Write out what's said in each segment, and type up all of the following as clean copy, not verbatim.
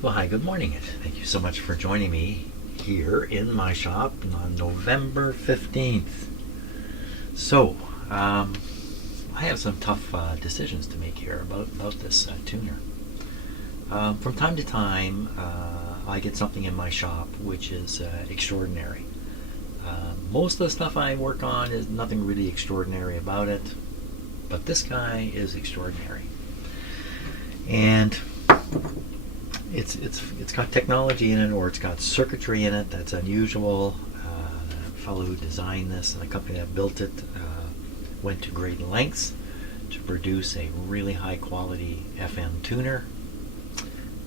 Well, hi, good morning. Thank you so much for joining me here in my shop on November 15th. So, I have some tough decisions to make here about this tuner. From time to time, I get something in my shop which is extraordinary. Most of the stuff I work on is nothing really extraordinary about it, but this guy is extraordinary. And it's got technology in it, or it's got circuitry in it that's unusual. The fellow who designed this and the company that built it went to great lengths to produce a really high quality FM tuner.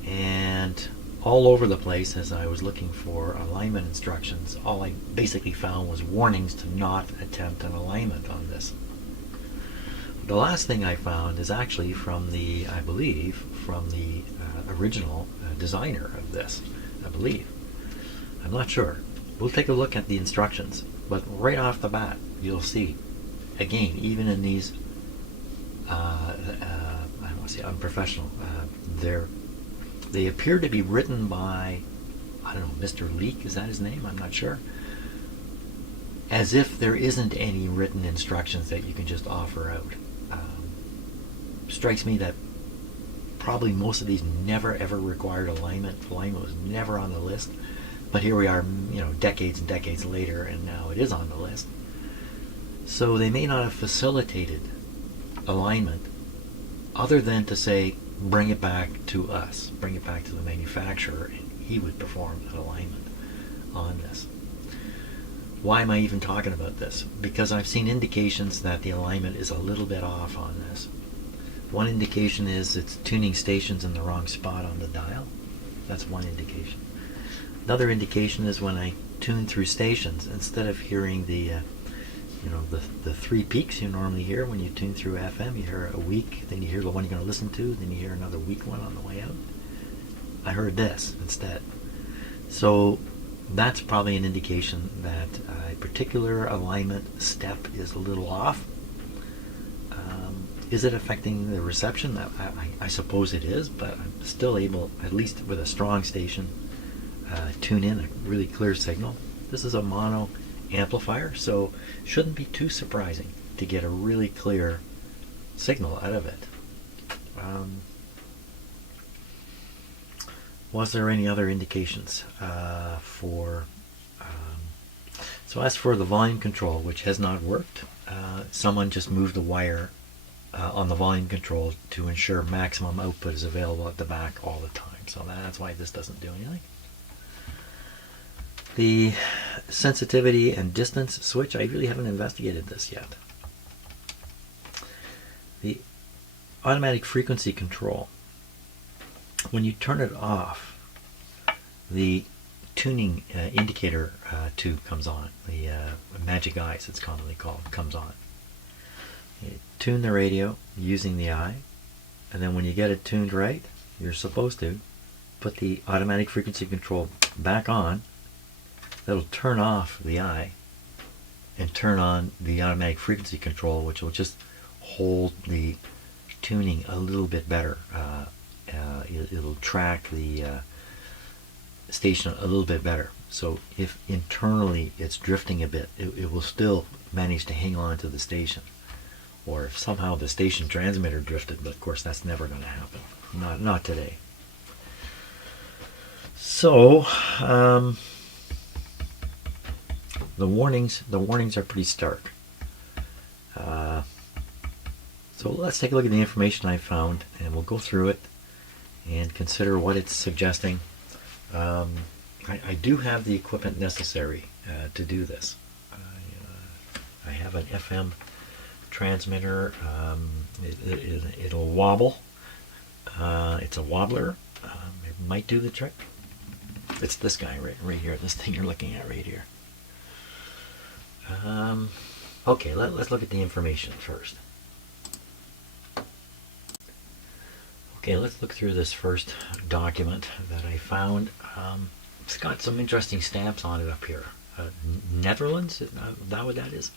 And all over the place, as I was looking for alignment instructions, all I basically found was warnings to not attempt an alignment on this. The last thing I found is actually from the, I believe, from the original designer of this, I believe. I'm not sure. We'll take a look at the instructions, but right off the bat, you'll see, again, even in these, I don't want to say unprofessional, they appear to be written by, I don't know, Mr. Leak, is that his name? I'm not sure. As if there isn't any written instructions that you can just offer out. Strikes me that probably most of these never ever required alignment. Alignment was never on the list, but here we are, decades and decades later, and now it is on the list. So they may not have facilitated alignment other than to say, bring it back to us, bring it back to the manufacturer, and he would perform an alignment on this. Why am I even talking about this? Because I've seen indications that the alignment is a little bit off on this. One indication is it's tuning stations in the wrong spot on the dial. That's one indication. Another indication is when I tune through stations, instead of hearing the three peaks you normally hear when you tune through FM, you hear a weak, then you hear the one you're going to listen to, then you hear another weak one on the way out. I heard this instead. So that's probably an indication that a particular alignment step is a little off. Is it affecting the reception? I suppose it is, but I'm still able, at least with a strong station, tune in a really clear signal. This is a mono amplifier, so shouldn't be too surprising to get a really clear signal out of it. Was there any other indications so as for the volume control, which has not worked, someone just moved the wire on the volume control to ensure maximum output is available at the back all the time. So that's why this doesn't do anything. The sensitivity and distance switch, I really haven't investigated this yet. The automatic frequency control, when you turn it off, the tuning indicator tube comes on. The magic eyes, it's commonly called, comes on. You tune the radio using the eye, and then when you get it tuned right, you're supposed to put the automatic frequency control back on. That'll turn off the eye and turn on the automatic frequency control, which will just hold the tuning a little bit better. It'll track the station a little bit better. So if internally it's drifting a bit, it will still manage to hang on to the station. Or if somehow the station transmitter drifted, but of course that's never going to happen. Not today. So the warnings are pretty stark. So let's take a look at the information I found, and we'll go through it and consider what it's suggesting. I do have the equipment necessary to do this. I have an FM transmitter. It'll wobble. It's a wobbler. It might do the trick. It's this guy right here, this thing you're looking at right here. Okay, let's look at the information first. Okay, let's look through this first document that I found. It's got some interesting stamps on it up here. Netherlands, is that what that is?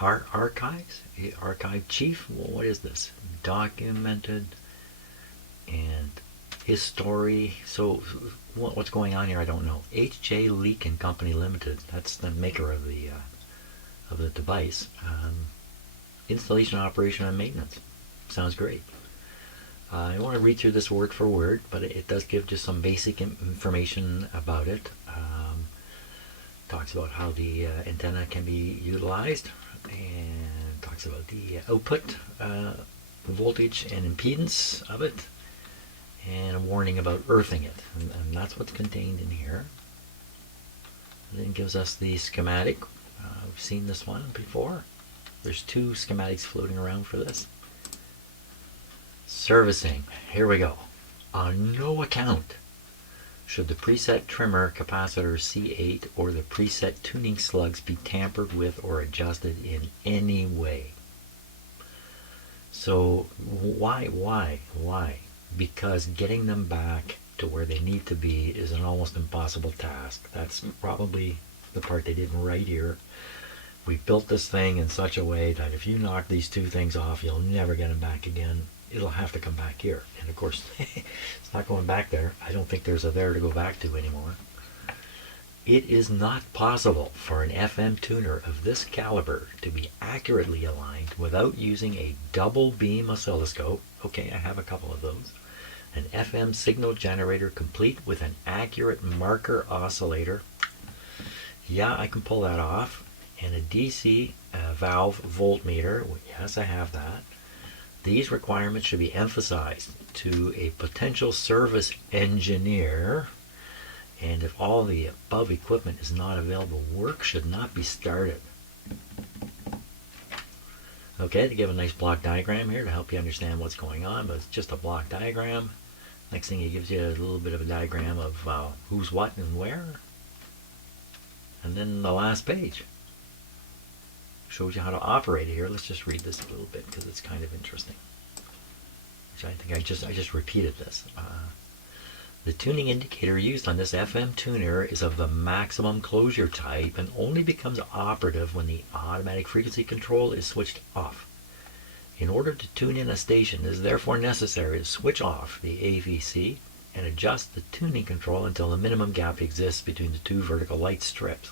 Archives? Archive chief? Well, what is this? Documented and his story. So what's going on here, I don't know. H.J. Leak and Company Limited, that's the maker of the device. Installation, operation, and maintenance. Sounds great. I don't want to read through this word for word, but it does give just some basic information about it. Talks about how the antenna can be utilized, and talks about the output, voltage and impedance of it, and a warning about earthing it. And that's what's contained in here. And then it gives us the schematic. We've seen this one before. There's two schematics floating around for this. Servicing. Here we go. On no account should the preset trimmer, capacitor C8, or the preset tuning slugs be tampered with or adjusted in any way. So why? Because getting them back to where they need to be is an almost impossible task. That's probably the part they didn't write here. We built this thing in such a way that if you knock these two things off, you'll never get them back again. It'll have to come back here. And of course, it's not going back there. I don't think there's a there to go back to anymore. It is not possible for an FM tuner of this caliber to be accurately aligned without using a double beam oscilloscope. Okay, I have a couple of those. An FM signal generator complete with an accurate marker oscillator. Yeah, I can pull that off. And a DC valve voltmeter. Yes, I have that. These requirements should be emphasized to a potential service engineer, and if all the above equipment is not available, work should not be started. Okay, they give a nice block diagram here to help you understand what's going on, but it's just a block diagram. Next thing, it gives you a little bit of a diagram of who's what and where. And then the last page shows you how to operate it here. Let's just read this a little bit because it's kind of interesting. Which I think I just repeated this. The tuning indicator used on this FM tuner is of the maximum closure type and only becomes operative when the automatic frequency control is switched off. In order to tune in a station, it is therefore necessary to switch off the AVC and adjust the tuning control until the minimum gap exists between the two vertical light strips.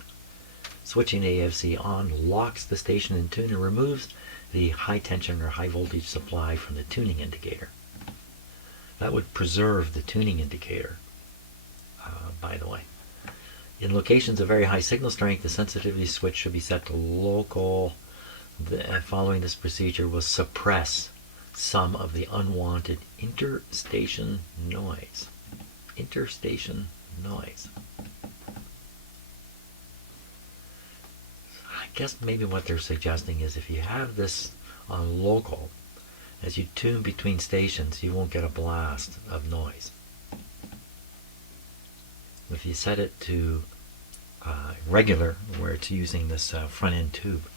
Switching the AFC on locks the station in tune and removes the high tension or high voltage supply from the tuning indicator. That would preserve the tuning indicator, by the way. In locations of very high signal strength, the sensitivity switch should be set to local. Following this procedure will suppress some of the unwanted interstation noise. Interstation noise. I guess maybe what they're suggesting is if you have this on local, as you tune between stations, you won't get a blast of noise. If you set it to regular, where it's using this front end tube,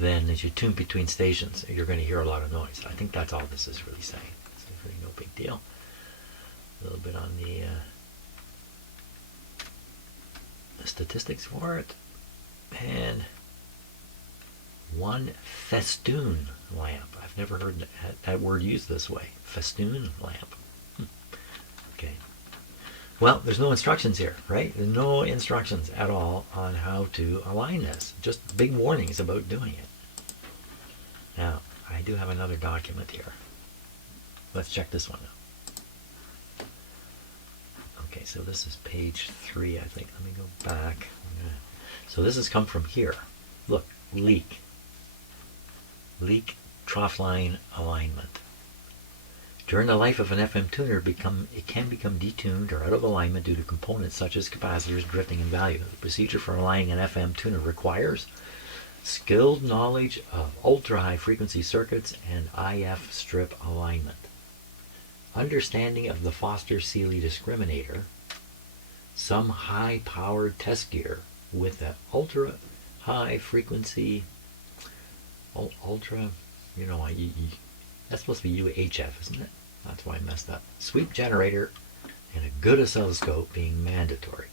then as you tune between stations, you're going to hear a lot of noise. I think that's all this is really saying. It's really no big deal. A little bit on the statistics for it. And one festoon lamp. I've never heard that word used this way. Festoon lamp. Okay. Well, there's no instructions here, right? There's no instructions at all on how to align this. Just big warnings about doing it. Now, I do have another document here. Let's check this one out. Okay, so this is page 3, I think. Let me go back. So this has come from here. Look, leak. Leak Trough-Line alignment. During the life of an FM tuner, it can become detuned or out of alignment due to components such as capacitors drifting in value. The procedure for aligning an FM tuner requires skilled knowledge of ultra-high frequency circuits and IF strip alignment, understanding of the Foster-Seeley discriminator, some high-powered test gear with the ultra-high frequency, that's supposed to be UHF, isn't it? That's why I messed up. Sweep generator and a good oscilloscope being mandatory.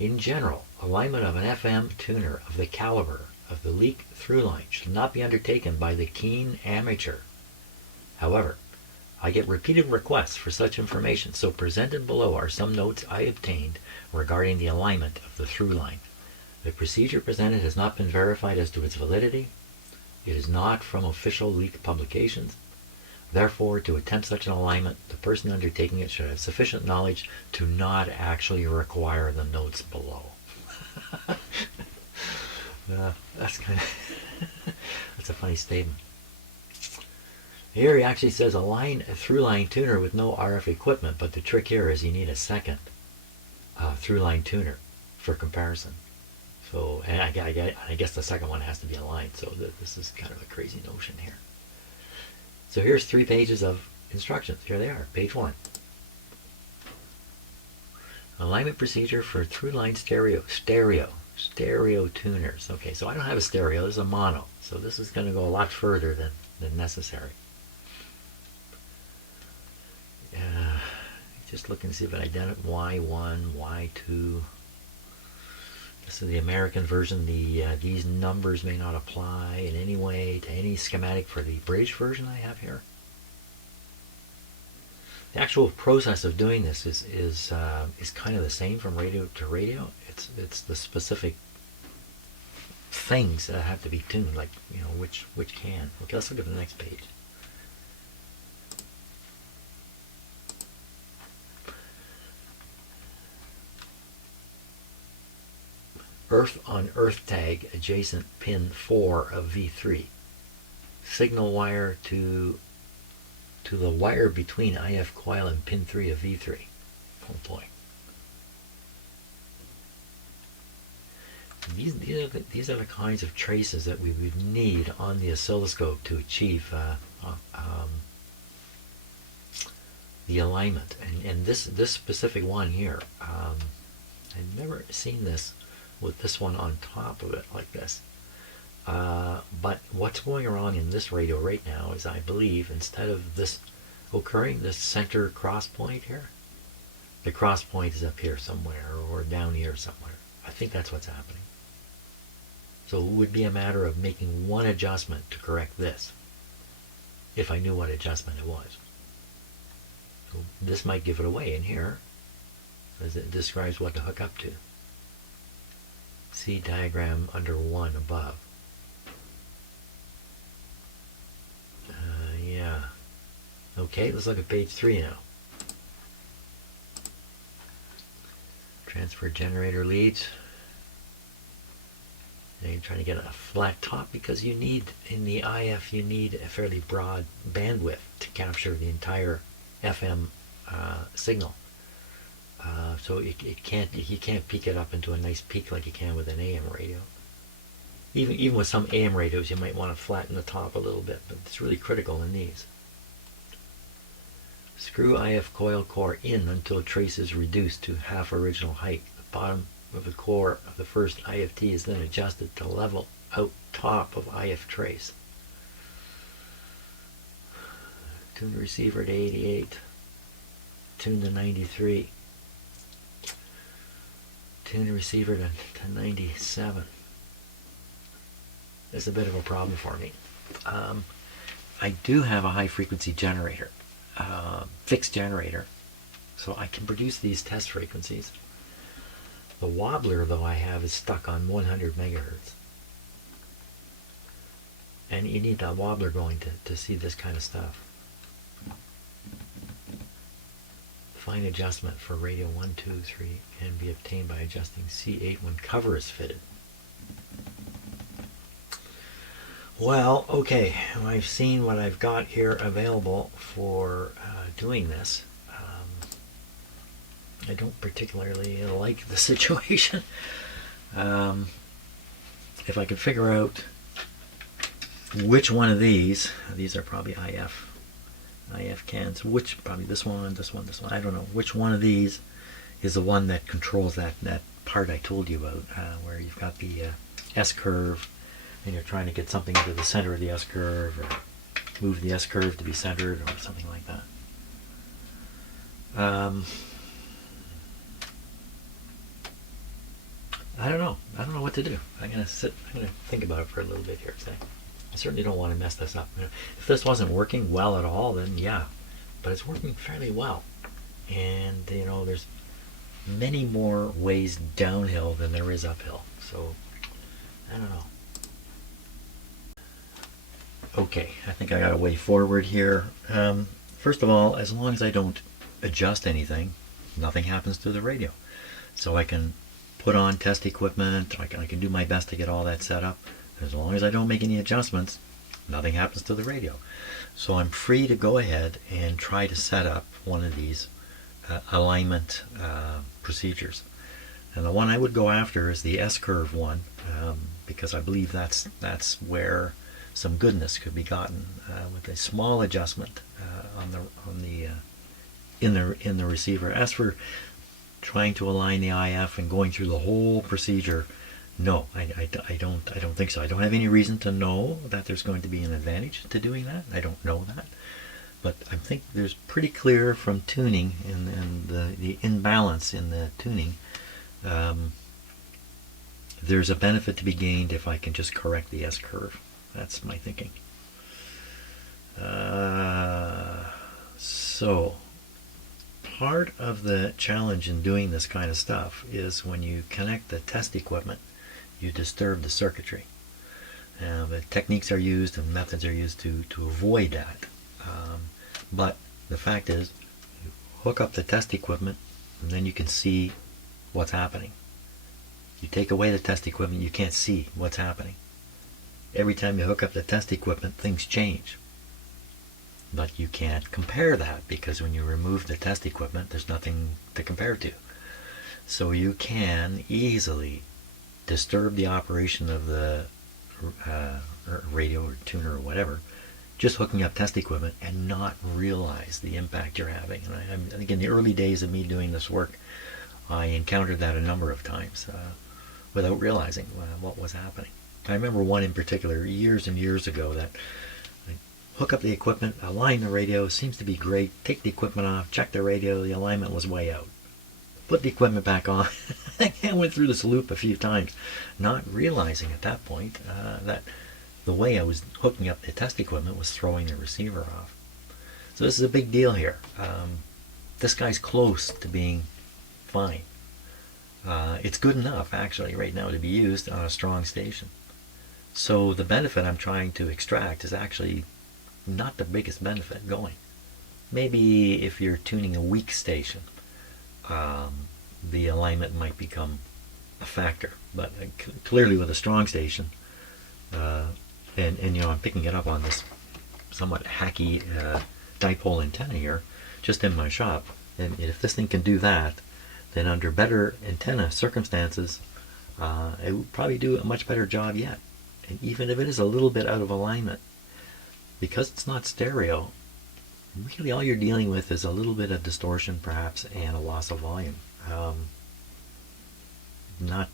In general, alignment of an FM tuner of the caliber of the Leak Trough-Line should not be undertaken by the keen amateur. However, I get repeated requests for such information, so presented below are some notes I obtained regarding the alignment of the through line. The procedure presented has not been verified as to its validity. It is not from official leaked publications. Therefore, to attempt such an alignment, the person undertaking it should have sufficient knowledge to not actually require the notes below. That's kind of that's a funny statement. Here he actually says a through-line tuner with no RF equipment, but the trick here is you need a second through-line tuner for comparison. So, and I guess the second one has to be aligned. So this is kind of a crazy notion here. So here's 3 pages of instructions. Here they are, page 1. Alignment procedure for through-line stereo tuners. Okay, so I don't have a stereo, this is a mono. So this is going to go a lot further than necessary. Just looking to see if it identifies Y1, Y2. This is the American version. These numbers may not apply in any way to any schematic for the British version I have here. The actual process of doing this is kind of the same from radio to radio. It's the specific things that have to be tuned, like which can. Okay, let's look at the next page. Earth on earth tag adjacent pin 4 of V3. Signal wire to the wire between IF coil and pin 3 of V3. Oh boy. These are the kinds of traces that we would need on the oscilloscope to achieve the alignment. And this specific one here, I've never seen this with this one on top of it like this. But what's going wrong in this radio right now is, I believe, instead of this occurring, this center cross point here, the cross point is up here somewhere or down here somewhere. I think that's what's happening. So it would be a matter of making one adjustment to correct this, if I knew what adjustment it was. So this might give it away in here, as it describes what to hook up to. See diagram under 1 above. Yeah. Okay, let's look at page 3 now. Transfer generator leads. Now you're trying to get a flat top because you need, in the IF, you need a fairly broad bandwidth to capture the entire FM signal. So you can't peak it up into a nice peak like you can with an AM radio. Even with some AM radios, you might want to flatten the top a little bit, but it's really critical in these. Screw IF coil core in until trace is reduced to half original height. The bottom of the core of the first IFT is then adjusted to level out top of IF trace. Tune the receiver to 88. Tune to 93. Tune the receiver to 97. This is a bit of a problem for me. I do have a high frequency generator, fixed generator, so I can produce these test frequencies. The wobbler, though, I have is stuck on 100 megahertz. And you need that wobbler going to see this kind of stuff. Fine adjustment for radio 1, 2, 3 can be obtained by adjusting C8 when cover is fitted. Well, okay, I've seen what I've got here available for doing this. I don't particularly like the situation. If I could figure out which one of these are probably IF cans, which, probably this one, I don't know, which one of these is the one that controls that part I told you about, where you've got the S-curve, and you're trying to get something into the center of the S-curve, or move the S-curve to be centered, or something like that. I don't know what to do. I'm gonna think about it for a little bit here, because I certainly don't want to mess this up. If this wasn't working well at all, then yeah, but it's working fairly well. And there's many more ways downhill than there is uphill. So I don't know. Okay, I think I got a way forward here. First of all, as long as I don't adjust anything, nothing happens to the radio. So I can put on test equipment, I can do my best to get all that set up. As long as I don't make any adjustments, nothing happens to the radio. So I'm free to go ahead and try to set up one of these alignment procedures. And the one I would go after is the S-curve one, because I believe that's where some goodness could be gotten with a small adjustment in the receiver. As for trying to align the IF and going through the whole procedure, no, I don't think so. I don't have any reason to know that there's going to be an advantage to doing that. I don't know that. But I think there's pretty clear from tuning and the imbalance in the tuning, there's a benefit to be gained if I can just correct the S-curve. That's my thinking. So part of the challenge in doing this kind of stuff is when you connect the test equipment, you disturb the circuitry. The techniques are used and methods are used to avoid that. But the fact is, you hook up the test equipment and then you can see what's happening. You take away the test equipment, you can't see what's happening. Every time you hook up the test equipment, things change. But you can't compare that because when you remove the test equipment, there's nothing to compare to. So you can easily disturb the operation of the radio or tuner or whatever, just hooking up test equipment and not realize the impact you're having. And I think in the early days of me doing this work, I encountered that a number of times without realizing what was happening. I remember one in particular years and years ago that I hook up the equipment, align the radio, seems to be great, take the equipment off, check the radio, the alignment was way out. Put the equipment back on. I went through this loop a few times, not realizing at that point that the way I was hooking up the test equipment was throwing the receiver off. So this is a big deal here. This guy's close to being fine. It's good enough actually right now to be used on a strong station. So the benefit I'm trying to extract is actually not the biggest benefit going. Maybe if you're tuning a weak station, the alignment might become a factor. But clearly with a strong station, and I'm picking it up on this somewhat hacky dipole antenna here, just in my shop. And if this thing can do that, then under better antenna circumstances, it would probably do a much better job yet. And even if it is a little bit out of alignment, because it's not stereo, really all you're dealing with is a little bit of distortion perhaps and a loss of volume. Not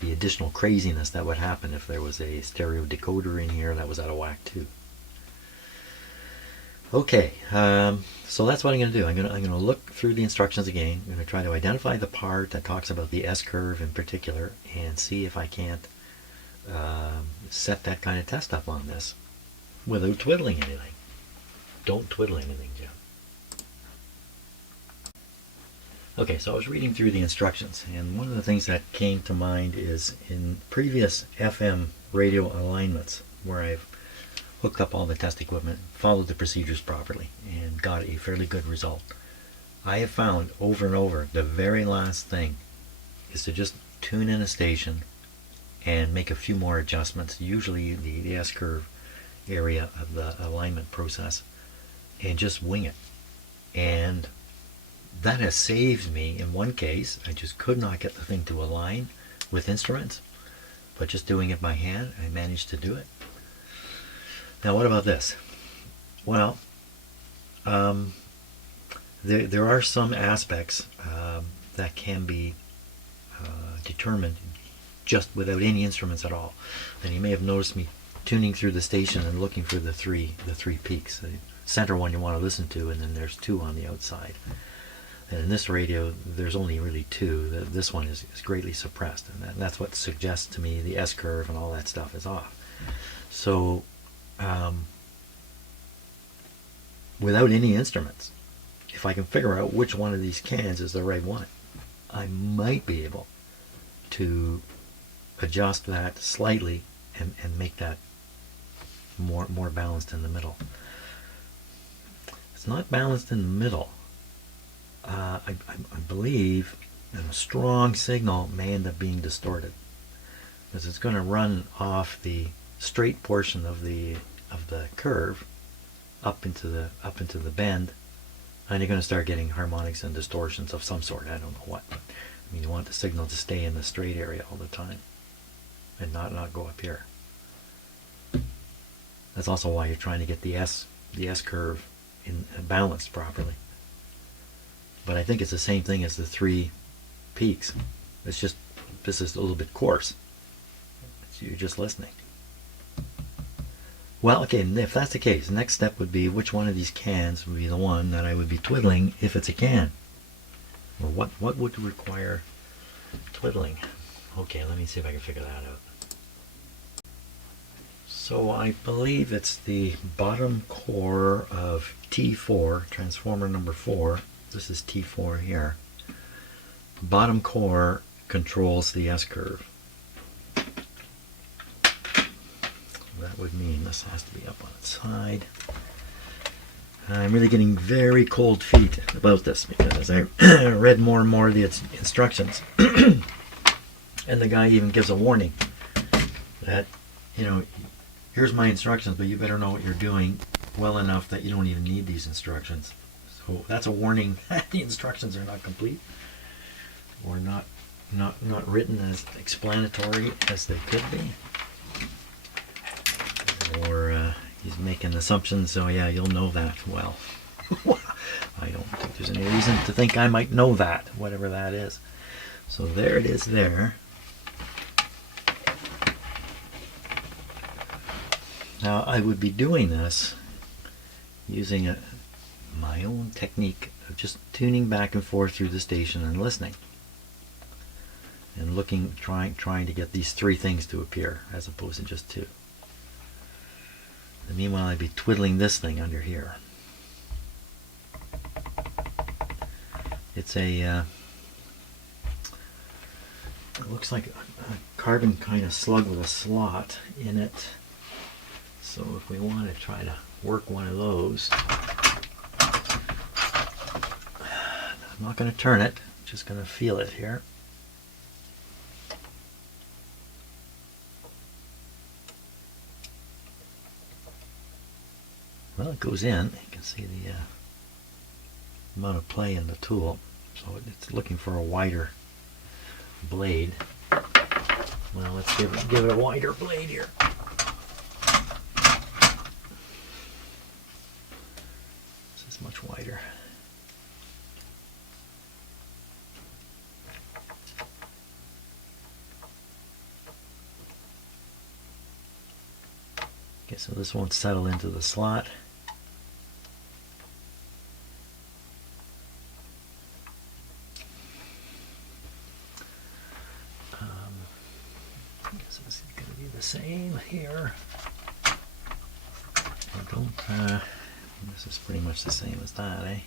the additional craziness that would happen if there was a stereo decoder in here that was out of whack too. Okay, so that's what I'm going to do. I'm going to look through the instructions again. I'm going to try to identify the part that talks about the S-curve in particular and see if I can't set that kind of test up on this without twiddling anything. Don't twiddle anything, Jim. Okay, so I was reading through the instructions, and one of the things that came to mind is in previous FM radio alignments where I've hooked up all the test equipment, followed the procedures properly, and got a fairly good result. I have found over and over the very last thing is to just tune in a station and make a few more adjustments, usually the S-curve area of the alignment process, and just wing it. And that has saved me in one case. I just could not get the thing to align with instruments, but just doing it by hand, I managed to do it. Now what about this? Well, there are some aspects that can be determined just without any instruments at all. And you may have noticed me tuning through the station and looking for the three peaks. The center one you want to listen to, and then there's two on the outside. And in this radio, there's only really two. This one is greatly suppressed, and that's what suggests to me the S-curve and all that stuff is off. So without any instruments, if I can figure out which one of these cans is the right one, I might be able to adjust that slightly and make that more balanced in the middle. It's not balanced in the middle. I believe a strong signal may end up being distorted, because it's going to run off the straight portion of the curve up into the bend, and you're going to start getting harmonics and distortions of some sort. I don't know what. I mean, you want the signal to stay in the straight area all the time and not go up here. That's also why you're trying to get the S curve in balanced properly. But I think it's the same thing as the 3 peaks. It's just, this is a little bit coarse. You're just listening. Well, okay, if that's the case, the next step would be which one of these cans would be the one that I would be twiddling if it's a can. Or what would require twiddling? Okay, let me see if I can figure that out. So I believe it's the bottom core of T4, transformer number 4. This is T4 here. Bottom core controls the S curve. That would mean this has to be up on its side. I'm really getting very cold feet about this, because I read more and more of the instructions, and the guy even gives a warning that, you know, here's my instructions, but you better know what you're doing well enough that you don't even need these instructions. So that's a warning that the instructions are not complete, or not written as explanatory as they could be. Or he's making assumptions, so yeah, you'll know that. Well, I don't think there's any reason to think I might know that, whatever that is. So there it is there. Now I would be doing this using my own technique of just tuning back and forth through the station and listening. And looking, trying to get these 3 things to appear as opposed to just 2. And meanwhile, I'd be twiddling this thing under here. It's it looks like a carbon kind of slug with a slot in it. So if we want to try to work one of those, I'm not going to turn it, I'm just going to feel it here. Well, it goes in. You can see the amount of play in the tool. So it's looking for a wider blade. Well, let's give it a wider blade here. This is much wider. Okay, so this won't settle into the slot. I guess this is going to be the same here. This is pretty much the same as that, eh?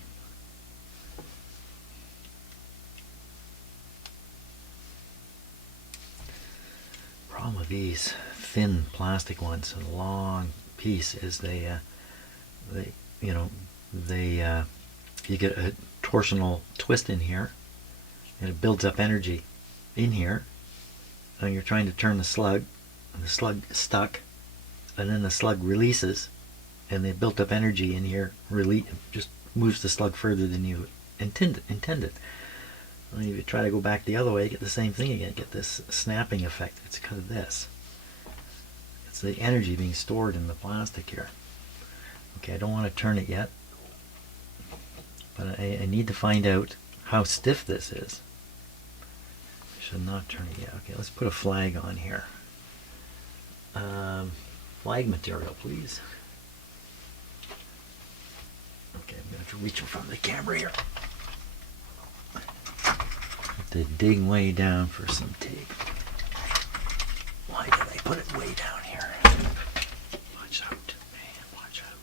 Problem with these thin plastic ones, a long piece, is you get a torsional twist in here, and it builds up energy in here, and you're trying to turn the slug, and the slug is stuck, and then the slug releases, and the built up energy in here just moves the slug further than you intended. And if you try to go back the other way, you get the same thing again. Get this snapping effect. It's because of this. It's the energy being stored in the plastic here. Okay, I don't want to turn it yet, but I need to find out how stiff this is. I should not turn it yet. Okay, let's put a flag on here. Flag material, please. Okay, I'm going to reach in front of the camera here. Have to dig way down for some tape. Why did I put it way down here? Watch out, man, watch out.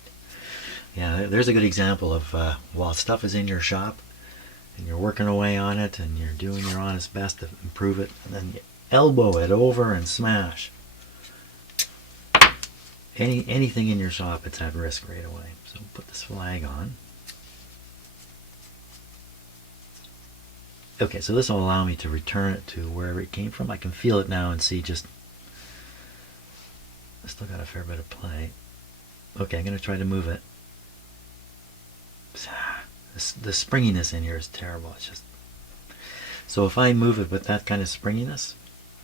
Yeah, there's a good example of while stuff is in your shop and you're working away on it and you're doing your honest best to improve it, and then you elbow it over and smash. Anything in your shop, it's at risk right away. So put this flag on. Okay, so this will allow me to return it to wherever it came from. I can feel it now and see just, I still got a fair bit of play. Okay, I'm going to try to move it. The springiness in here is terrible. It's just, so if I move it with that kind of springiness,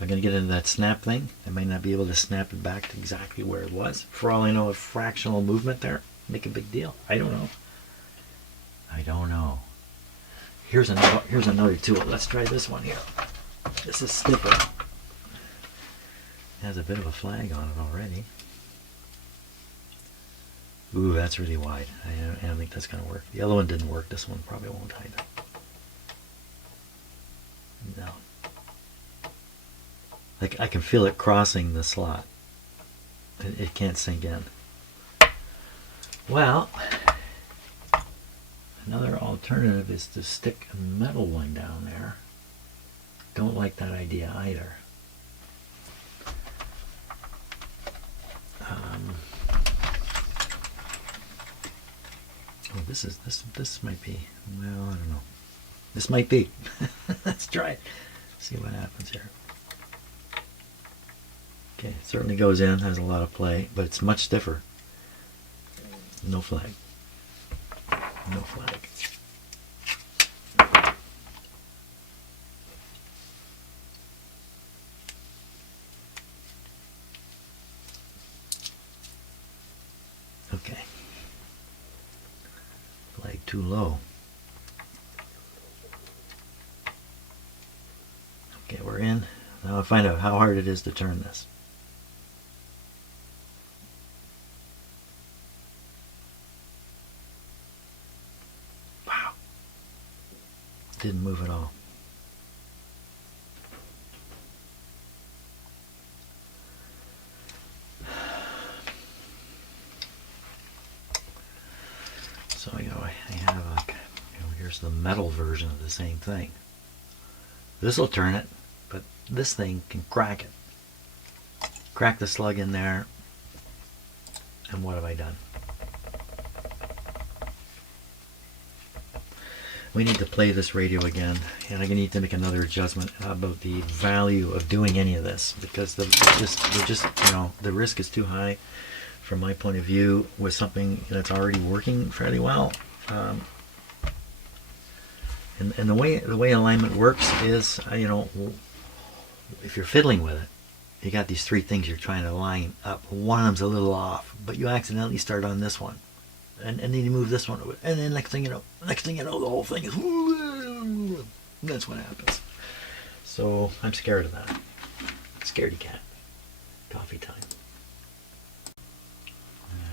I'm going to get into that snap thing. I might not be able to snap it back to exactly where it was. For all I know, a fractional movement there make a big deal. I don't know. I don't know. Here's another tool. Let's try this one here. This is stiffer. It has a bit of a flag on it already. Ooh, that's really wide. I don't think that's going to work. The other one didn't work. This one probably won't either. No. Like, I can feel it crossing the slot. It can't sink in. Well, another alternative is to stick a metal one down there. Don't like that idea either. Oh, this might be, well, I don't know. This might be. Let's try it. See what happens here. Okay, it certainly goes in, has a lot of play, but it's much stiffer. No flag. No flag. Okay. Flag too low. Okay, we're in. Now I'll find out how hard it is to turn this. Wow. Didn't move at all. So I have here's the metal version of the same thing. This will turn it, but this thing can crack it. Crack the slug in there, and what have I done? We need to play this radio again, and I need to make another adjustment about the value of doing any of this, because we're just the risk is too high from my point of view with something that's already working fairly well. And the way alignment works is, if you're fiddling with it, you got these three things you're trying to line up. One of them's a little off, but you accidentally start on this one, and then you move this one over, and then next thing you know, the whole thing is. That's what happens. So I'm scared of that. Scaredy cat. Coffee time.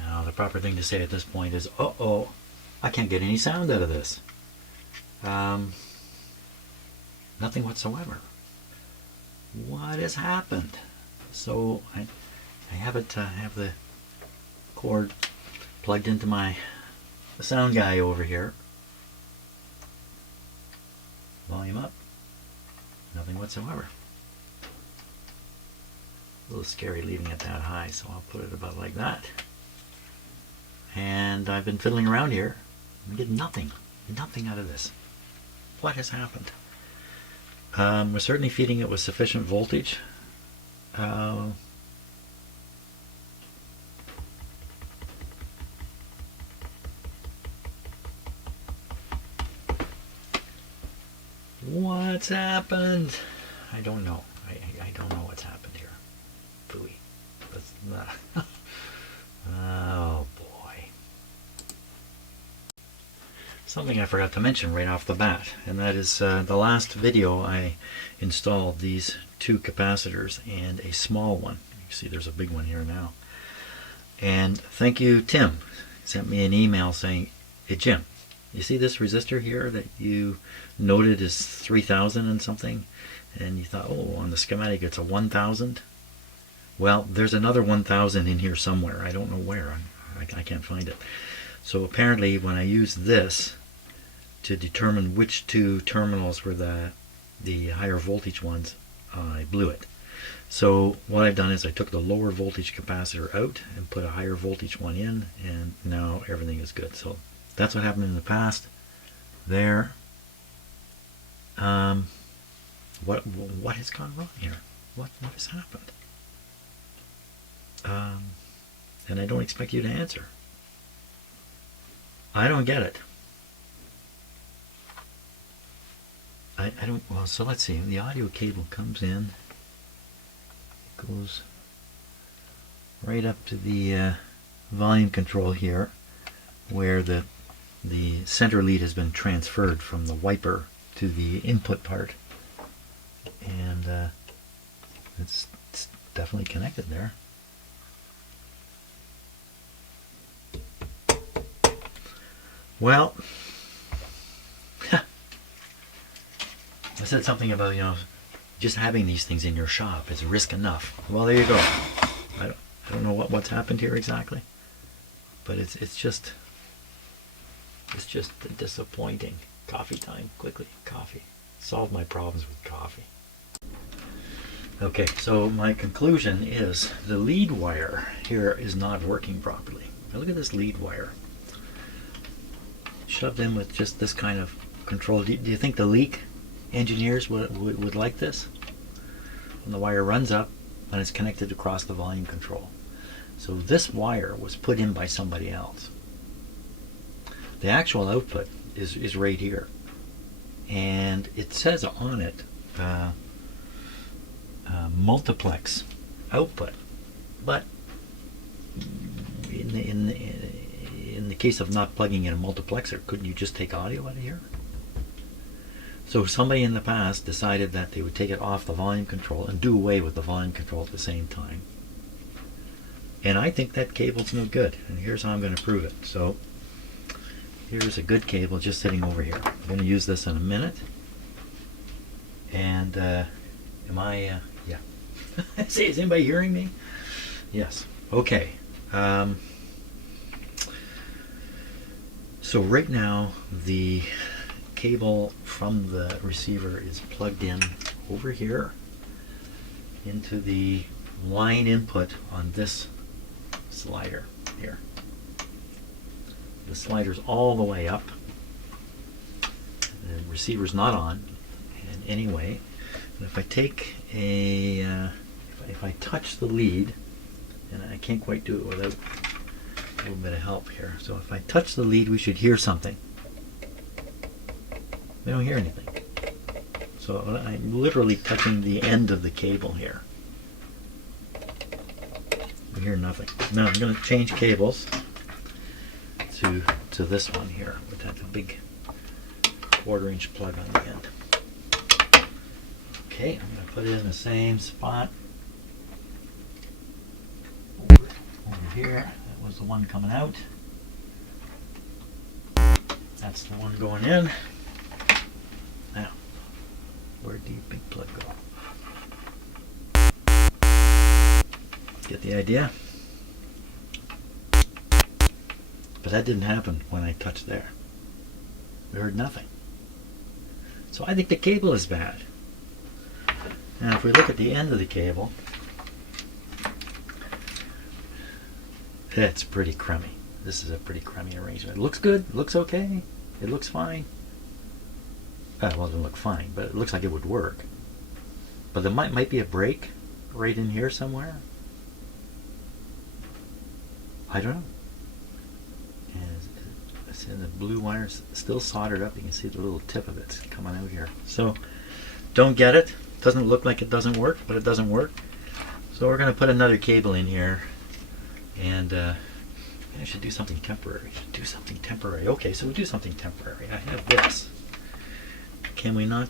Now the proper thing to say at this point is, uh-oh, I can't get any sound out of this. Nothing whatsoever. What has happened? So I have the cord plugged into my sound guy over here. Volume up. Nothing whatsoever. A little scary leaving it that high, so I'll put it about like that. And I've been fiddling around here. I get nothing out of this. What has happened? We're certainly feeding it with sufficient voltage. What's happened? I don't know. I don't know what's happened here. Phooey. That's not. Oh boy. Something I forgot to mention right off the bat, and that is the last video I installed these two capacitors and a small one. You can see there's a big one here now. And thank you, Tim. He sent me an email saying, hey Jim, you see this resistor here that you noted is 3000 and something, and you thought, oh, on the schematic it's a 1000. Well, there's another 1000 in here somewhere. I don't know where. I can't find it. So apparently when I used this to determine which two terminals were the higher voltage ones, I blew it. So what I've done is I took the lower voltage capacitor out and put a higher voltage one in, and now everything is good. So that's what happened in the past. There. What has gone wrong here? What has happened? And I don't expect you to answer. I don't get it. I don't. Well, so let's see. The audio cable comes in. It goes right up to the volume control here, where the center lead has been transferred from the wiper to the input part, and it's definitely connected there. Well, I said something about, just having these things in your shop is risk enough. Well, there you go. I don't know what's happened here exactly, but it's just disappointing. Coffee time, quickly, coffee. Solve my problems with coffee. Okay, so my conclusion is the lead wire here is not working properly. Now look at this lead wire. Shoved in with just this kind of control. Do you think the leak engineers would like this? When the wire runs up and it's connected across the volume control. So this wire was put in by somebody else. The actual output is right here, and it says on it multiplex output, but in the case of not plugging in a multiplexer, couldn't you just take audio out of here? So somebody in the past decided that they would take it off the volume control and do away with the volume control at the same time. And I think that cable's no good, and here's how I'm going to prove it. So here's a good cable just sitting over here. I'm going to use this in a minute. And yeah. Say, is anybody hearing me? Yes. Okay. So right now the cable from the receiver is plugged in over here into the line input on this slider here. The slider's all the way up. The receiver's not on in any way. And if I take if I touch the lead, and I can't quite do it without a little bit of help here. So if I touch the lead, we should hear something. We don't hear anything. So I'm literally touching the end of the cable here. We hear nothing. Now I'm going to change cables to this one here with that big 1/4-inch plug on the end. Okay, I'm going to put it in the same spot over here. That was the one coming out. That's the one going in. Now, where'd the big plug go? Get the idea? But that didn't happen when I touched there. We heard nothing. So I think the cable is bad. Now if we look at the end of the cable, it's pretty crummy. This is a pretty crummy arrangement. It looks good, it looks okay, it looks fine. Well, it doesn't look fine, but it looks like it would work. But there might be a break right in here somewhere. I don't know. And the blue wire's still soldered up. You can see the little tip of it's coming out here. So don't get it. Doesn't look like it doesn't work, but it doesn't work. So we're going to put another cable in here, and I should do something temporary. Okay, so we do something temporary. I have this. Can we not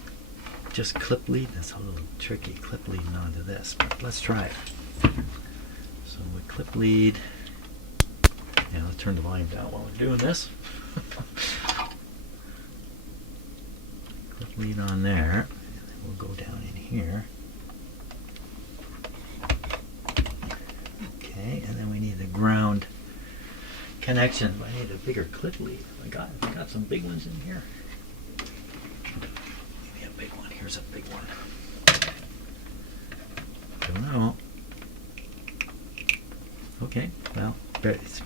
just clip lead? That's a little tricky, clip leading onto this, but let's try it. So we clip lead. Yeah, let's turn the volume down while we're doing this. Clip lead on there. We'll go down in here. Okay, and then we need the ground connection. I need a bigger clip lead. I got some big ones in here. Give me a big one. Here's a big one. Don't know. Okay, well, it's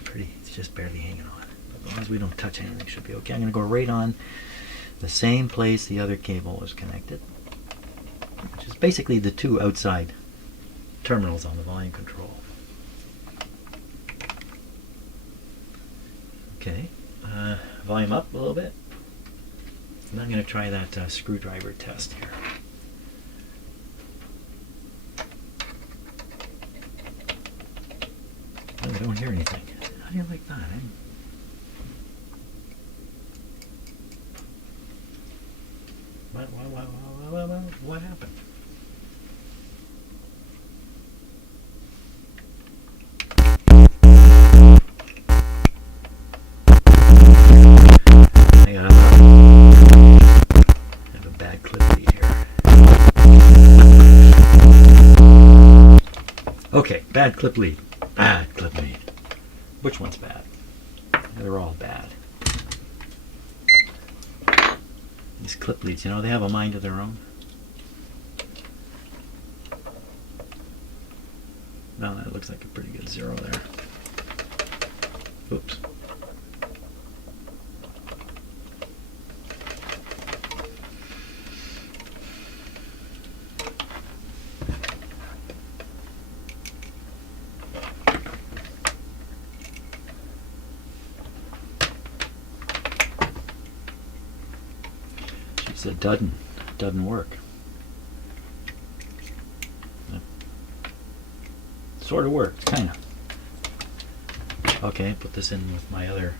just barely hanging on. But as long as we don't touch anything, it should be okay. I'm going to go right on the same place the other cable was connected, which is basically the two outside terminals on the volume control. Okay, volume up a little bit. And I'm going to try that screwdriver test here. Oh, I don't hear anything. How do you like that? What happened? I have a bad clip lead here. Okay, bad clip lead. Bad clip lead. Which one's bad? They're all bad. These clip leads, you know, they have a mind of their own. Well, that looks like a pretty good zero there. Oops. It doesn't work. Sort of works, kind of. Okay, put this in with my other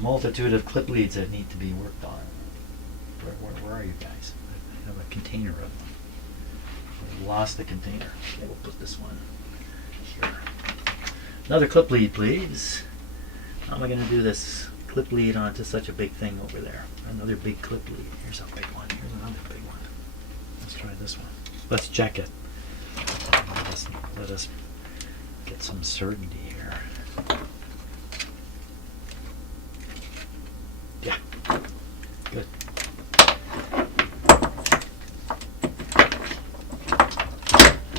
multitude of clip leads that need to be worked on. Where are you guys? I have a container of them. I lost the container. Okay, we'll put this one here. Another clip lead, please. How am I going to do this clip lead onto such a big thing over there? Another big clip lead. Here's a big one. Here's another big one. Let's try this one. Let's check it. Let us get some certainty here. Yeah. Good.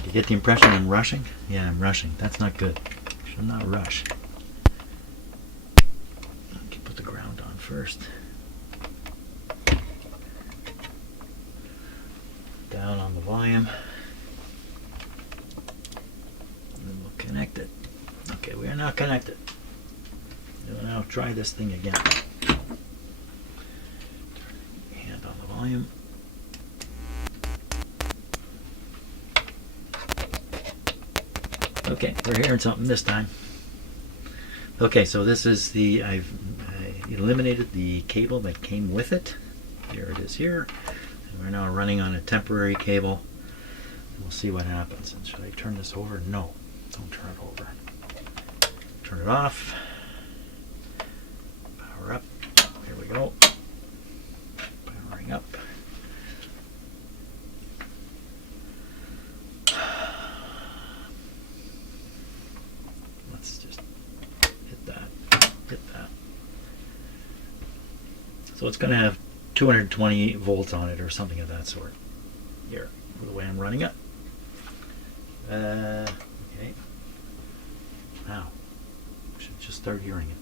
You get the impression I'm rushing? Yeah, I'm rushing. That's not good. Should not rush. Okay, put the ground on first. Down on the volume. And then we'll connect it. Okay, we are now connected. We'll now try this thing again. Hand on the volume. Okay, we're hearing something this time. Okay, so this is I eliminated the cable that came with it. Here it is here. And we're now running on a temporary cable. We'll see what happens. And should I turn this over? No, don't turn it over. Turn it off. Power up. Here we go. Powering up. Let's just hit that. Hit that. So it's going to have 220 volts on it or something of that sort. Here, the way I'm running it. Okay. Now, should just start hearing it.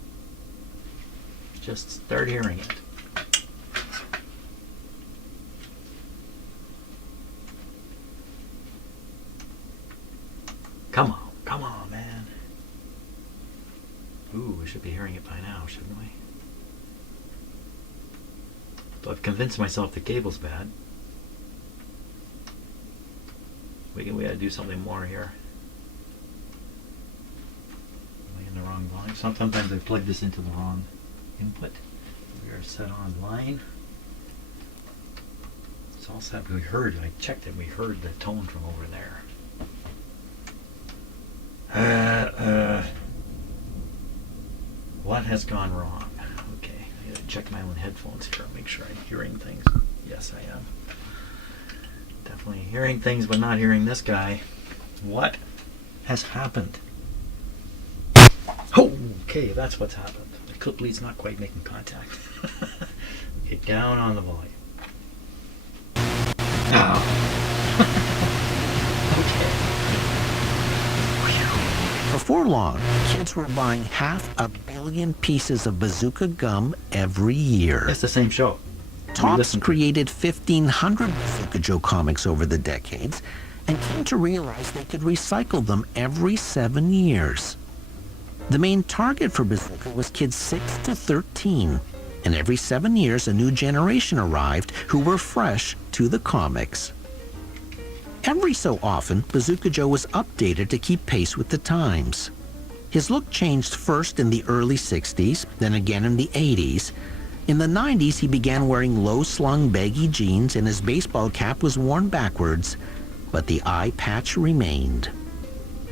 Just start hearing it. Come on, man. Ooh, we should be hearing it by now, shouldn't we? So I've convinced myself the cable's bad. We gotta do something more here. Am I in the wrong line? Sometimes I plug this into the wrong input. We are set on line. It's all set. We heard, I checked it, we heard the tone from over there. What has gone wrong? Okay, I gotta check my own headphones here and make sure I'm hearing things. Yes, I am. Definitely hearing things, but not hearing this guy. What has happened? Oh, Okay, that's what's happened. The clip lead's not quite making contact. Get down on the volume. Oh. Okay. Before long, kids were buying 500 million pieces of bazooka gum every year. It's the same show. Topps created 1,500 Bazooka Joe comics over the decades and came to realize they could recycle them every 7 years. The main target for Bazooka was kids 6 to 13, and every 7 years a new generation arrived who were fresh to the comics. Every so often, Bazooka Joe was updated to keep pace with the times. His look changed first in the early 60s, then again in the 80s. In the 90s, he began wearing low-slung baggy jeans and his baseball cap was worn backwards, but the eye patch remained.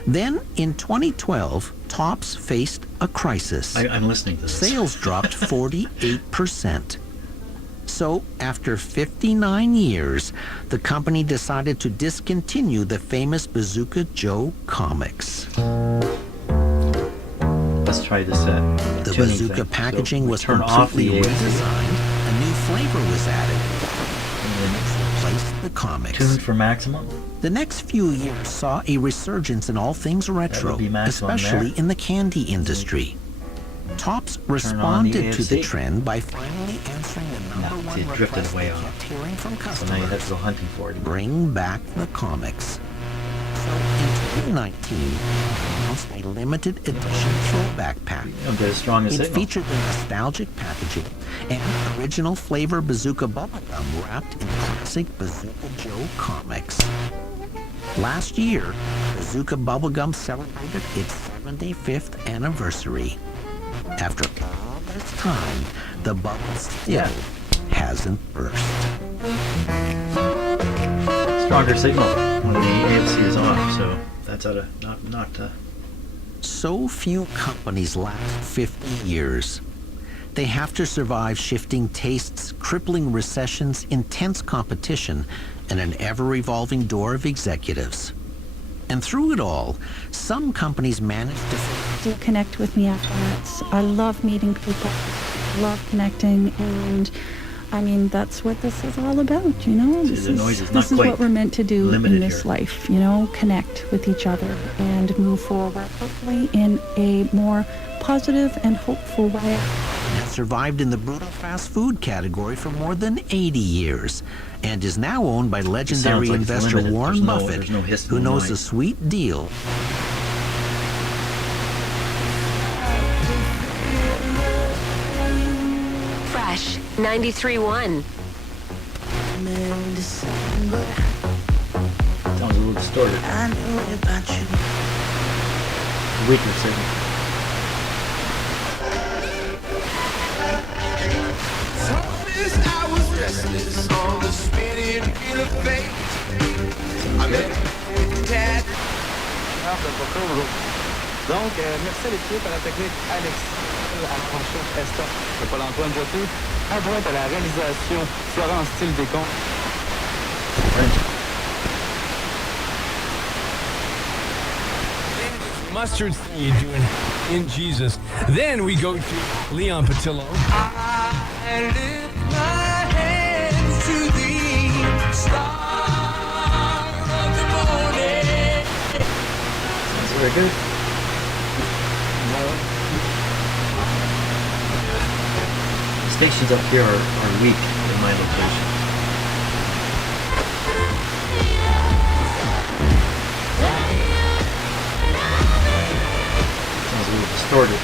Then, in 2012, Topps faced a crisis. I'm listening to this. Sales dropped 48%. So, after 59 years, the company decided to discontinue the famous Bazooka Joe comics. Let's try this. The Bazooka packaging was completely redesigned. A new flavor was added. And replaced the comics. Tuned for maximum. The next few years saw a resurgence in all things retro, especially in the candy industry. Topps responded to the trend by finally answering the number one request they kept hearing from customers. So now you have to go hunting for it. Bring back the comics. So in 2019, they announced a limited edition throwback pack. It featured the nostalgic packaging and original flavor Bazooka bubblegum wrapped in classic Bazooka Joe comics. Last year, Bazooka bubblegum celebrated its 75th anniversary. After all this time, the bubble still hasn't burst. Stronger signal when the AMC is on, so that's out of not. So few companies last 50 years. They have to survive shifting tastes, crippling recessions, intense competition, and an ever-revolving door of executives. And through it all, some companies manage to connect with me afterwards. I love meeting people, love connecting, and I mean, that's what this is all about, you know? This is what we're meant to do in this life, you know? Connect with each other and move forward, hopefully in a more positive and hopeful way. Has survived in the brutal fast food category for more than 80 years and is now owned by legendary investor Warren Buffett, who knows a sweet deal. Fresh 93.1. Sounds a little distorted. Weaker signal. I was restless on the spinning wheel of fate. I met with Dad. Donc, merci à l'équipe, à la technique Alexis, à la recherche Esther, de Paul-Antoine Joteux, à droite à la réalisation Florence Style-Descomps. Mustard seed doing in Jesus. Then we go to Leon Patillo. I lift my hands to the star of the morning. Sounds very good. The stations up here are weak in my location. Sounds a little distorted.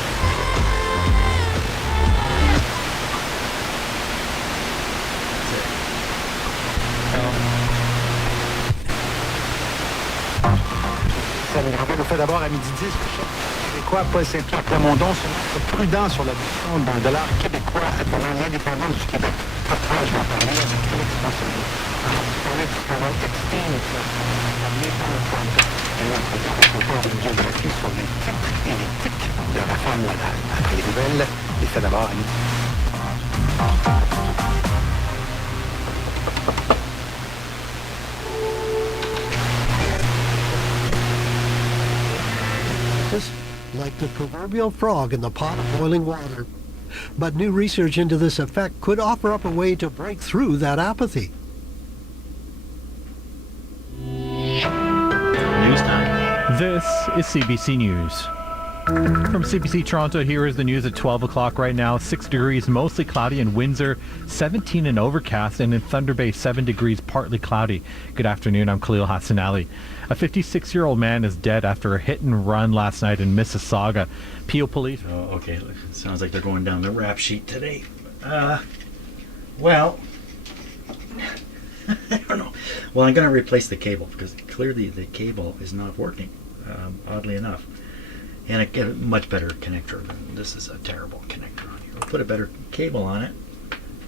Ça me rappelle le fait d'avoir à midi 10, québécois, Paul Saint-Pierre Plamondon, prudent sur la question d'un dollar québécois pendant l'indépendance du Québec. Après, je vais parler du Québec expansionné. Je parlais du travail externe amené par le Canada. Et là, on va faire une géographie sur les titres et les tics de la réforme modale. Après les nouvelles, les faits d'abord à midi. Like the proverbial frog in the pot of boiling water. But new research into this effect could offer up a way to break through that apathy. News time. This is CBC News. From CBC Toronto, here is the news at 12 o'clock right now. 6 degrees, mostly cloudy in Windsor, 17 and overcast, and in Thunder Bay, 7 degrees, partly cloudy. Good afternoon, I'm Khalil Hassan Ali. A 56-year-old man is dead after a hit and run last night in Mississauga. Peel Police... Oh, okay. Sounds like they're going down the rap sheet today. Well... I don't know. Well, I'm going to replace the cable because clearly the cable is not working, oddly enough. And I get a much better connector. This is a terrible connector on here. I'll put a better cable on it,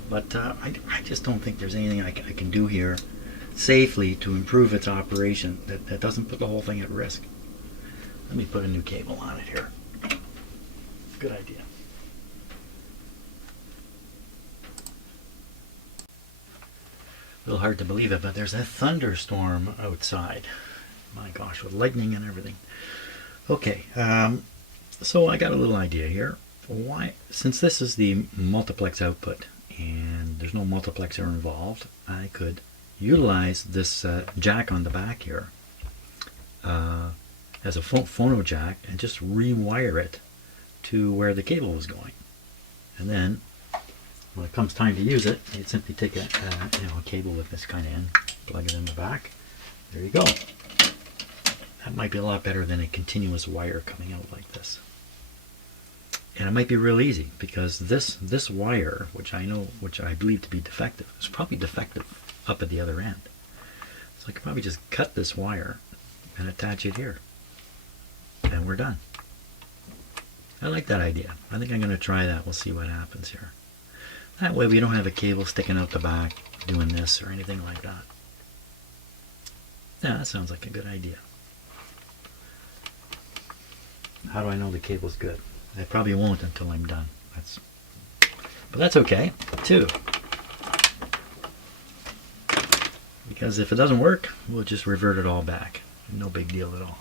but I just don't think there's anything I can do here safely to improve its operation that doesn't put the whole thing at risk. Let me put a new cable on it here. Good idea. A little hard to believe it, but there's a thunderstorm outside. My gosh, with lightning and everything. Okay, so I got a little idea here. Why, since this is the multiplex output and there's no multiplexer involved, I could utilize this jack on the back here as a phono jack and just rewire it to where the cable was going. And then when it comes time to use it, you simply take a cable with this kind of end, plug it in the back. There you go. That might be a lot better than a continuous wire coming out like this. And it might be real easy because this wire, which I believe to be defective, is probably defective up at the other end. So I could probably just cut this wire and attach it here. And we're done. I like that idea. I think I'm going to try that. We'll see what happens here. That way we don't have a cable sticking out the back doing this or anything like that. Yeah, that sounds like a good idea. How do I know the cable's good? I probably won't until I'm done. But that's okay, too. Because if it doesn't work, we'll just revert it all back. No big deal at all.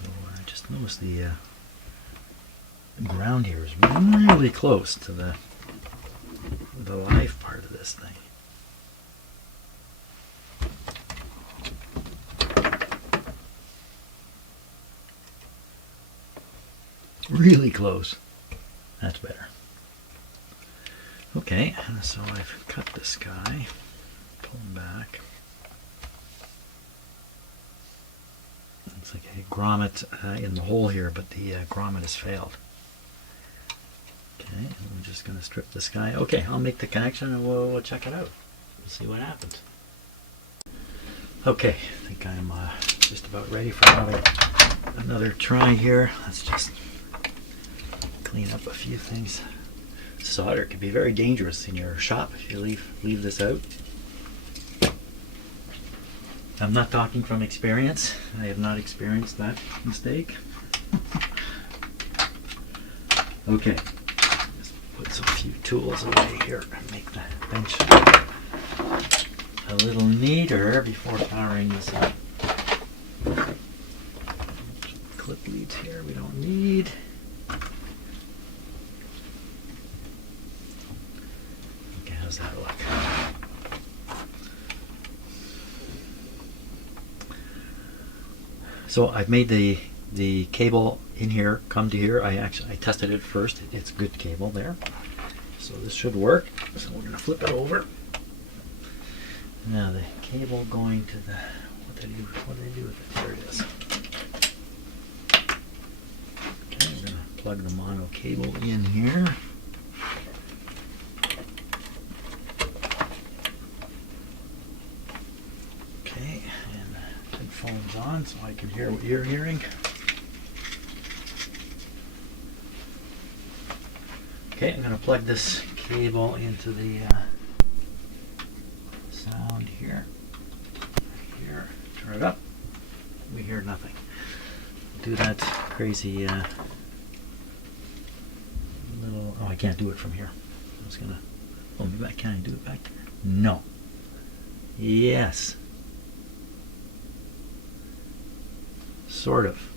So I just noticed the ground here is really close to the live part of this thing. Really close. That's better. Okay, so I've cut this guy, pull him back. Looks like a grommet in the hole here, but the grommet has failed. Okay, and we're just going to strip this guy. Okay, I'll make the connection and we'll check it out. We'll see what happens. Okay, I think I'm just about ready for another try here. Let's just clean up a few things. Solder can be very dangerous in your shop if you leave this out. I'm not talking from experience. I have not experienced that mistake. Okay, let's put some few tools away here and make the bench a little neater before powering this up. Clip leads here we don't need. Okay, how's that look? So I've made the cable in here come to here. I tested it first. It's good cable there. So this should work. So we're gonna flip it over. Now the cable going to the what do they do with it? There it is. Okay, we're gonna plug the mono cable in here. Okay, and headphones on so I can hear what you're hearing. Okay, I'm going to plug this cable into the sound here. Right here. Turn it up. We hear nothing. Do that crazy little... Oh, I can't do it from here. I was going to... Oh, maybe can I do it back there? No. Yes. Sort of.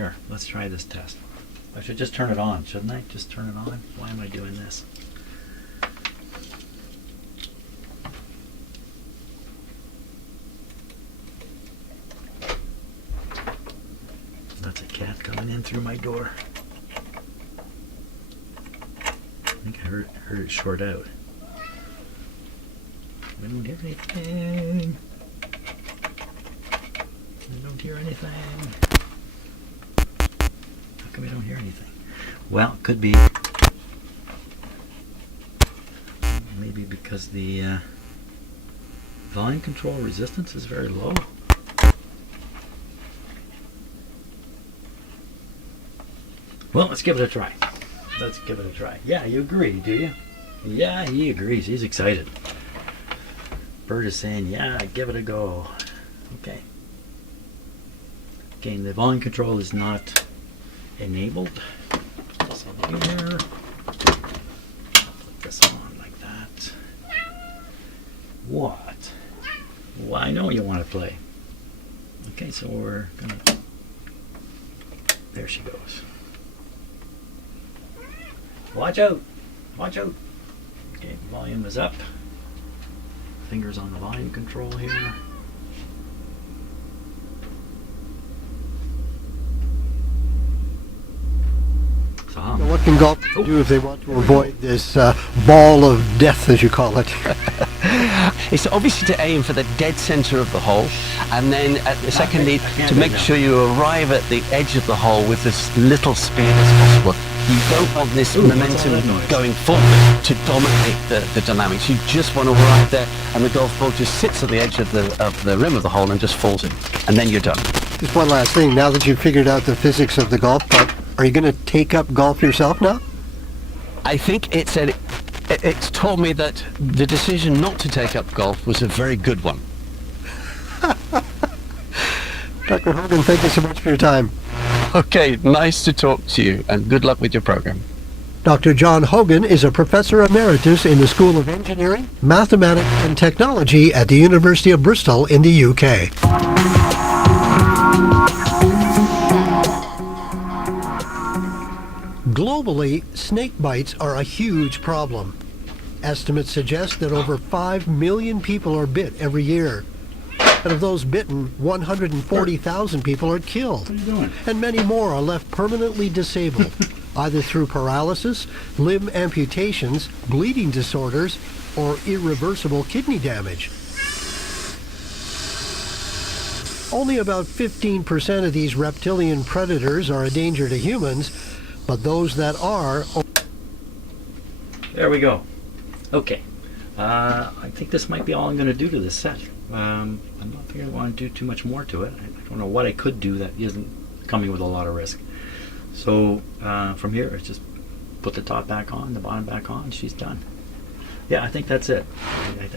Here, let's try this test. I should just turn it on, shouldn't I? Just turn it on? Why am I doing this? That's a cat coming in through my door. I think I heard it short out. I don't hear anything. I don't hear anything. How come I don't hear anything? Well, it could be maybe because the volume control resistance is very low. Well, let's give it a try. Let's give it a try. Yeah, you agree, do you? Yeah, he agrees. He's excited. Bert is saying, yeah, give it a go. Okay. Again, the volume control is not enabled. Put this in here. Put this on like that. What? Well, I know you want to play. Okay, so we're gonna... There she goes. Watch out! Watch out! Okay, volume is up. Fingers on the volume control here. So, Now, what can golfers do if they want to avoid this ball of death, as you call it? It's obviously to aim for the dead center of the hole, and then secondly, to make sure you arrive at the edge of the hole with as little spin as possible. You don't want this momentum going forward to dominate the dynamics. You just want to arrive there, and the golf ball just sits at the edge of the rim of the hole and just falls in, and then you're done. Just one last thing. Now that you've figured out the physics of the golf club, are you going to take up golf yourself now? I think it's told me that the decision not to take up golf was a very good one. Dr. Hogan, thank you so much for your time. Okay, nice to talk to you, and good luck with your program. Dr. John Hogan is a professor emeritus in the School of Engineering, Mathematics and Technology at the University of Bristol in the UK. Globally, snake bites are a huge problem. Estimates suggest that over 5 million people are bit every year. And of those bitten, 140,000 people are killed. What are you doing? And many more are left permanently disabled, either through paralysis, limb amputations, bleeding disorders, or irreversible kidney damage. Only about 15% of these reptilian predators are a danger to humans, but those that are... There we go. Okay. I think this might be all I'm going to do to this set. I'm not think I want to do too much more to it. I don't know what I could do that isn't coming with a lot of risk. So from here, it's just put the top back on, the bottom back on. She's done. Yeah, I think that's it. I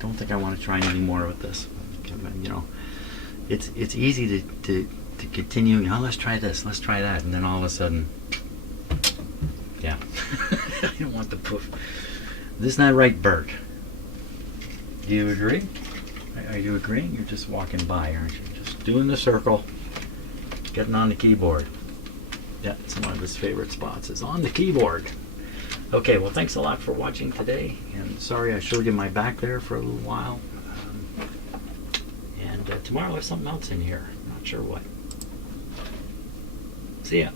don't think I want to try anything more with this. You know, it's easy to continue. You know, let's try this, let's try that, and then all of a sudden, yeah, I don't want the poof. This is not right, Bert. Do you agree? Are you agreeing? You're just walking by, aren't you? Just doing the circle, getting on the keyboard. Yeah, it's one of his favorite spots is on the keyboard. Okay, well, thanks a lot for watching today, and sorry I showed you my back there for a little while. And tomorrow I'll have something else in here. Not sure what. See ya.